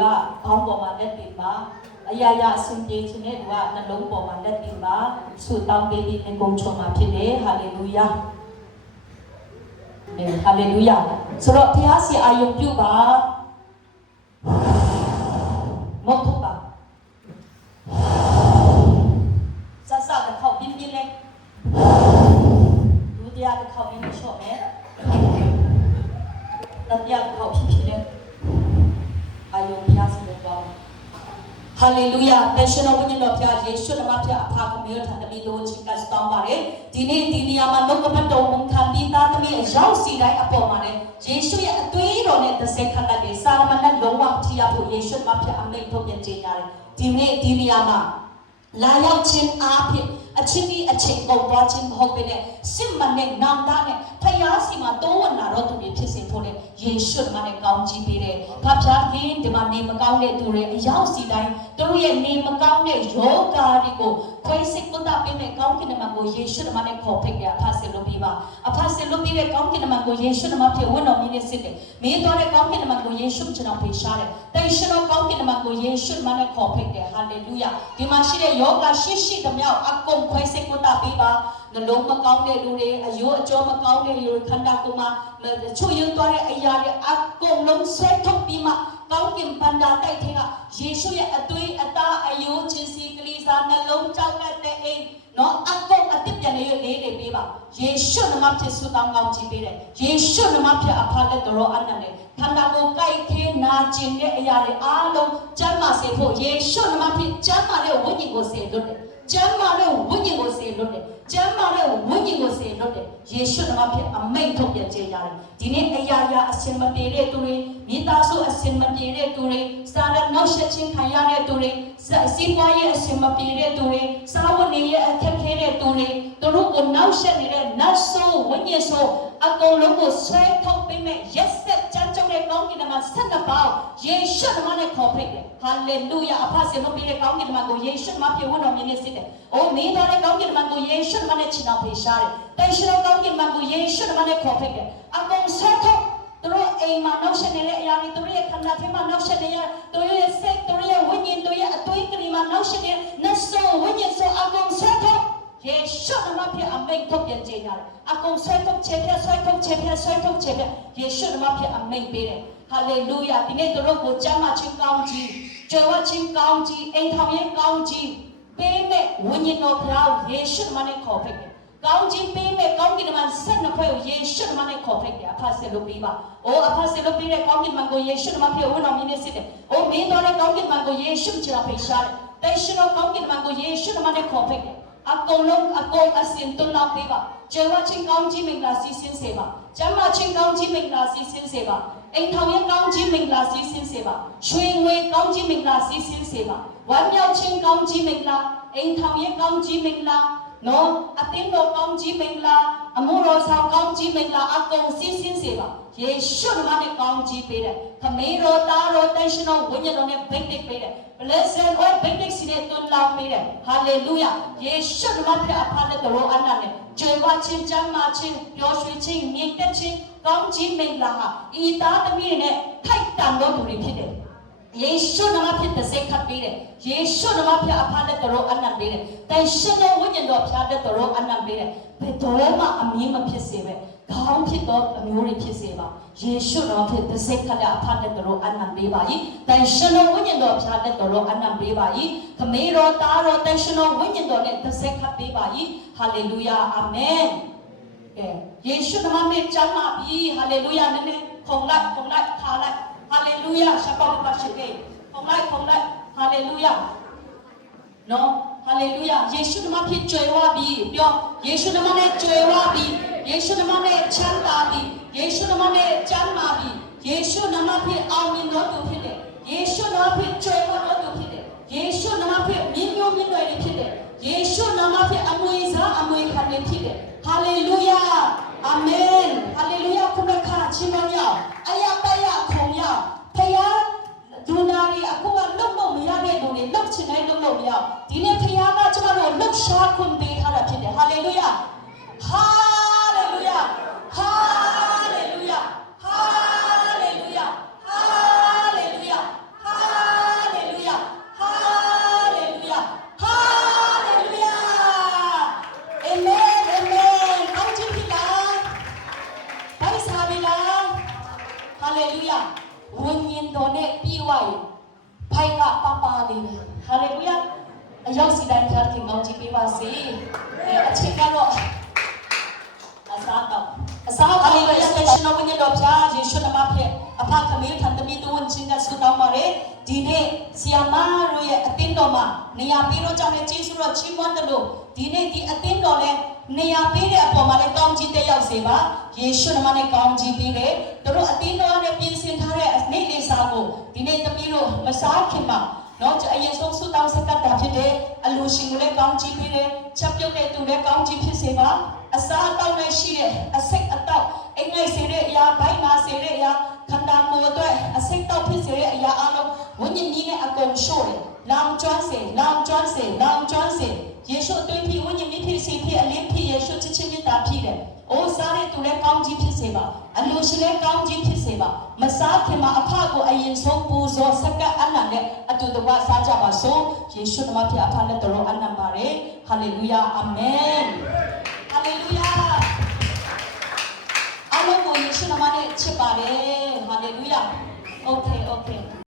တွေကခေါင်းပေါ်မှာလက်တင်ပါအရာရာအစဉ်ပြေခြင်းနဲ့သူကနှလုံးပေါ်မှာလက်တင်ပါဆုတောင်းပေးပြီးကုံချုံမှာဖြစ်တယ်ဟာလေလုယာဟာလေလုယာဆိုတော့ဘုရားရှင်အာယုံပြုပါမဟုတ်ဘူးပါစစတဲ့ခေါက်ပြင်းပြင်းလေးဒုတိယတစ်ခေါက်လေးရှော့မယ်တတိယတစ်ခေါက်ဖြစ်ဖြစ်လေးအာယုံဘုရားရှင်ပေါ်ဟာလေလုယာတရှင်တော်ဝိညာဉ်တော်ဘုရားယေရှုနမဘုရားအဖခမေထံတမီတို့ချင်းကစတောင်းပါတယ်ဒီနေ့ဒီနေရာမှာနှုတ်ကပတ်တော်ဝန်ခံပြီးသားသမီးအရောက်စီတိုင်းအပေါ်မှာလည်းယေရှုရဲ့အသွေးတော်နဲ့တစ်ဆက်ခဏတည်းစာရမဏေလုံးဝထီရဖို့ယေရှုနမဘုရားအမိန့်ထုတ်ပြန်ကြေညာတယ်ဒီနေ့ဒီနေရာမှာလာရောက်ခြင်းအားဖြင့်အချင်းဒီအချိန်ကုန်သွားခြင်းမဟုတ်ဘဲနဲ့စစ်မှန်တဲ့နောင်တနဲ့ဖယားစီမှာတိုးဝင်လာတော့သူတွေဖြစ်စေဖို့လေယေရှုနမနဲ့ကောင်းချီးပေးတယ်။ဘာဖြာခင်ဒီမှာနေမကောင်းတဲ့သူတွေအရောက်စီတိုင်းသူတို့ရဲ့နေမကောင်းတဲ့ယောဂါတွေကိုခွဲစိတ်ကုသပေးမဲ့ကောင်းကင်နမကိုယေရှုနမနဲ့ခေါ်ဖိတ်ကြအဖဆင်လို့ပြီးပါအဖဆင်လို့ပြီးတဲ့ကောင်းကင်နမကိုယေရှုနမဖြစ်ဝန်တော်မြင်းနဲ့စစ်တယ်။မင်းတော်တဲ့ကောင်းကင်နမကိုယေရှုကျွန်တော်ဖေရှားတယ်။တိုင်ရှင်တော်ကောင်းကင်နမကိုယေရှုနမနဲ့ခေါ်ဖိတ်တယ်။ဟာလေလုယာဒီမှာရှိတဲ့ယောဂါရှိသမျှအကုန်ခွဲစိတ်ကုသပေးပါနှလုံးမကောင်းတဲ့လူတွေအယိုးအကျော်မကောင်းတဲ့လူတွေခန္ဓာကိုယ်မှာချွတ်ယွန်းသွားတဲ့အရာတွေအကုန်လုံးဆွဲထုတ်ပြီးမှကောင်းကင်ဘန္တာတိုက်ထဲကယေရှုရဲ့အသွေးအသားအယိုးချင်းစီကလေးစားနှလုံးကြောက်တဲ့အိမ်နော်အကုန်အတစ်ပြန်လေးလေးပေးပါယေရှုနမဖြစ်ဆုတောင်းကောင်းချီးပေးတယ်ယေရှုနမဖြစ်အဖလက်တော်အနန္တနဲ့ခန္ဓာကိုယ်ကိုက်ခဲနာကျင်တဲ့အရာတွေအားလုံးကျမ်းမာစေဖို့ယေရှုနမဖြစ်ကျမ်းမာတဲ့ဝိညာဉ်ကိုစေလွတ်တယ်ကျမ်းမာတဲ့ဝိညာဉ်ကိုစေလွတ်တယ်ကျမ်းမာတဲ့ဝိညာဉ်ကိုစေလွတ်တယ်ယေရှုနမဖြစ်အမိန့်ထုတ်ပြန်ကြေညာတယ်ဒီနေ့အရာရာအစင်မပြေတဲ့သူတွေမိသားစုအစင်မပြေတဲ့သူတွေစာရနောက်ဆက်ချင်းခံရတဲ့သူတွေစီးပွားရေးအစင်မပြေတဲ့သူတွေစာဝတ်နေရေးအခက်ခဲတဲ့သူတွေသူတို့ကိုနောက်ဆက်နေတဲ့နတ်ဆိုးဝိညာဉ်ဆိုးအကုန်လုံးကိုဆွဲထုတ်ပေးမဲ့ရက်ဆက်ကြမ်းကြုတ်တဲ့ကောင်းကင်မှာ12ပေါင်းယေရှုနမနဲ့ခေါ်ဖိတ်တယ်ဟာလေလုယာအဖဆင်လို့ပြီးတဲ့ကောင်းကင်မှာကိုယေရှုနမဖြစ်ဝန်တော်မြင်းနဲ့စစ်တယ်အိုးမင်းတော်တဲ့ကောင်းကင်မှာကိုယေရှုနမနဲ့ချီတော်ဖေရှားတယ်တိုင်ရှင်တော်ကောင်းကင်မှာကိုယေရှုနမနဲ့ခေါ်ဖိတ်တယ်အကုန်ဆွဲထုတ်သူတို့အိမ်မှာနောက်ဆက်နေတဲ့အရာတွေသူတို့ရဲ့ခန္ဓာထဲမှာနောက်ဆက်နေရသူတို့ရဲ့စိတ်သူတို့ရဲ့ဝိညာဉ်သူတို့ရဲ့အသွေးကလေးမှာနောက်ဆက်နေနတ်ဆိုးဝိညာဉ်ဆိုးအကုန်ဆွဲထုတ်ယေရှုနမဖြစ်အမိန့်ထုတ်ပြန်ကြေညာတယ်အကုန်ဆွဲထုတ်ချေပြဆွဲထုတ်ချေပြဆွဲထုတ်ချေပြယေရှုနမဖြစ်အမိန့်ပေးတယ်ဟာလေလုယာဒီနေ့သူတို့ကိုကျမ်းမာခြင်းကောင်းကြီးကြွယ်ဝခြင်းကောင်းကြီးအိမ်ထောင်ရေးကောင်းကြီးပေးမဲ့ဝိညာဉ်တော်ဘုရားယေရှုနမနဲ့ခေါ်ဖိတ်တယ်ကောင်းကြီးပေးမဲ့ကောင်းကင်မှာ12ဖွဲ့ကိုယေရှုနမနဲ့ခေါ်ဖိတ်တယ်အဖဆင်လို့ပြီးပါအိုးအဖဆင်လို့ပြီးတဲ့ကောင်းကင်မှာကိုယေရှုနမဖြစ်ဝန်တော်မြင်းနဲ့စစ်တယ်အိုးမင်းတော်တဲ့ကောင်းကင်မှာကိုယေရှုချရာဖိတ်ရှားတယ်တိုင်ရှင်တော်ကောင်းကင်မှာကိုယေရှုနမနဲ့ခေါ်ဖိတ်တယ်အကုန်လုံးအကုန်အစင်သွန်လောက်ပေးပါကျေဝချင်းကောင်းကြီးမင်္ဂလာစီးဆင်းစေပါကျမ်းမာချင်းကောင်းကြီးမင်္ဂလာစီးဆင်းစေပါအိမ်ထောင်ရဲ့ကောင်းကြီးမင်္ဂလာစီးဆင်းစေပါရွှေငွေကောင်းကြီးမင်္ဂလာစီးဆင်းစေပါဝမ်းမြောက်ခြင်းကောင်းကြီးမင်္ဂလာအိမ်ထောင်ရဲ့ကောင်းကြီးမင်္ဂလာနော်အသင်းတော်ကောင်းကြီးမင်္ဂလာအမှုတော်ဆောင်ကောင်းကြီးမင်္ဂလာအကုန်စီးဆင်းစေပါယေရှုနမနဲ့ကောင်းကြီးပေးတယ်ခမေတော်သားတော်တန်ရှင်တော်ဝိညာဉ်တော်နဲ့ဗိတ်တိတ်ပေးတယ် blessed or ဗိတ်တိတ်စီနဲ့တွန်းလောင်းပေးတယ် hallelujah ယေရှုနမဖြစ်အဖနဲ့တော်အနန္တနဲ့ကြွယ်ဝခြင်းကျမ်းမာခြင်းပျော်ရွှင်ခြင်းမြင့်တက်ခြင်းကောင်းကြီးမင်္ဂလာဟာဤသားသမီးတွေနဲ့ထိုက်တန်တော်သူတွေဖြစ်တယ်ယေရှုနမဖြစ်တဲ့စိတ်ခတ်ပေးတယ်ယေရှုနမဖြစ်အဖနဲ့တော်အနန္တပေးတယ်တိုင်ရှင်တော်ဝိညာဉ်တော်ဖျားတဲ့တော်အနန္တပေးတယ်ဘယ်တော်မှအမြင်မဖြစ်စေပဲခေါင်းဖြစ်သောအမျိုးတွေဖြစ်စေပါယေရှုတော်ဖြစ်တဲ့စိတ်ခတ်တဲ့အဖနဲ့တော်အနန္တပေးပါ၏တိုင်ရှင်တော်ဝိညာဉ်တော်ဖျားတဲ့တော်အနန္တပေးပါ၏ခမေတော်သားတော်တိုင်ရှင်တော်ဝိညာဉ်တော်နဲ့တဲ့စိတ်ခတ်ပေးပါ၏ဟာလေလုယာအာမင်ကဲယေရှုနမနဲ့ကျမ်းမာပြီဟာလေလုယာနည်းနည်းခုံလိုက်ထားလိုက်ဟာလေလုယာရှောက်ပါရှိခဲ့ခုံလိုက်ဟာလေလုယာနော်ဟာလေလုယာယေရှုနမဖြစ်ကြွယ်ဝပြီပြောယေရှုနမနဲ့ကြွယ်ဝပြီယေရှုနမနဲ့ချမ်းသာပြီယေရှုနမနဲ့ကျမ်းမာပြီယေရှုနမဖြစ်အောင်မြင်တော်သူဖြစ်တယ်ယေရှုနမဖြစ်ကြွယ်ဝတော်သူဖြစ်တယ်ယေရှုနမဖြစ်မြင့်မြတ်တွေဖြစ်တယ်ယေရှုနမဖြစ်အမွေစားအမွေခံတွေဖြစ်တယ်ဟာလေလုယာအာမင်ဟာလေလုယာခုနကချင်းမမြောက်အယပယခုံမြောက်ဖယားဒူနာရီအခုကလုံမရတဲ့လူတွေလုံချင်တိုင်းလုံမရဒီနေ့ဖယားကကျမတို့လှရှားခွင့်ပေးထားတာဖြစ်တယ်ဟာလေလုယာဟာလေလုယာဟာလေလုယာဟာလေလုယာဟာလေလုယာဟာ ဖိုက်ကပါလေးပဲဟာလေလုယာအရောက်စီတိုင်းဖျားခင်ကောင်းချီးပေးပါစေအချိန်ကတော့အစားဟာလေလုယာတရှင်တော်ဝိညာဉ်တော်ဖျားယေရှုနမဖြင့်အဖခမေထံတမီတွင်ချင်းကဆုတောင်းပါတယ်ဒီနေ့ဆီယာမတို့ရဲ့အသင်းတော်မှာနေရာပေးတော့ကြောင့်လည်းကျေးဇူးတော်ချီးမွမ်းတယ်လို့ဒီနေ့ဒီအသင်းတော်လည်းနေရာပေးတဲ့အပေါ်မှာလည်းကောင်းချီးတက်ရောက်စေပါယေရှုနမနဲ့ကောင်းချီးပေးတယ်တို့အသင်းတော်နဲ့ပြင်ဆင်ထားတဲ့နေ့လေးစားကိုဒီနေ့တမီးတို့မစားခင်မှာနော်အရင်ဆုံးဆုတောင်းဆက်ကတာဖြစ်တယ်အလိုရှင်ကိုလည်းကောင်းချီးပေးတယ်ချက်ပြုတ်တဲ့သူလည်းကောင်းချီးဖြစ်စေပါအစားအသောက်နဲ့ရှိတဲ့အစိတ်အတောက်အိမ်လိုက်စေတဲ့အရာဘိုင်းနာစေတဲ့အရာခန္ဓာကိုယ်အတွက်အစိတ်တောက်ဖြစ်စေတဲ့အရာအလုံးဝိညာဉ်ကြီးနဲ့အကုန်ရှို့တယ်လောင်ကျွမ်းစေယေရှုအတွင်းဖြစ်ဝိညာဉ်ကြီးဖြစ်စေဖြစ်အလင်းဖြစ်ယေရှုချစ်ချင်းမြတ်တာဖြစ်တယ်။အိုးစားတဲ့သူလည်းကောင်းကြီးဖြစ်စေပါအလိုရှင်လည်းကောင်းကြီးဖြစ်စေပါမစားခင်မှာအဖကိုအရင်ဆုံးပူဇော်စက္ကအနန္တနဲ့အတူတကွစားကြပါစို့ယေရှုနမဖြစ်အဖနဲ့တော်အနန္တပါတယ်ဟာလေလုယာအာမင်ဟာလေလုယာအလုံးကိုယေရှုနမနဲ့ချစ်ပါတယ်ဟာလေလုယာโอเค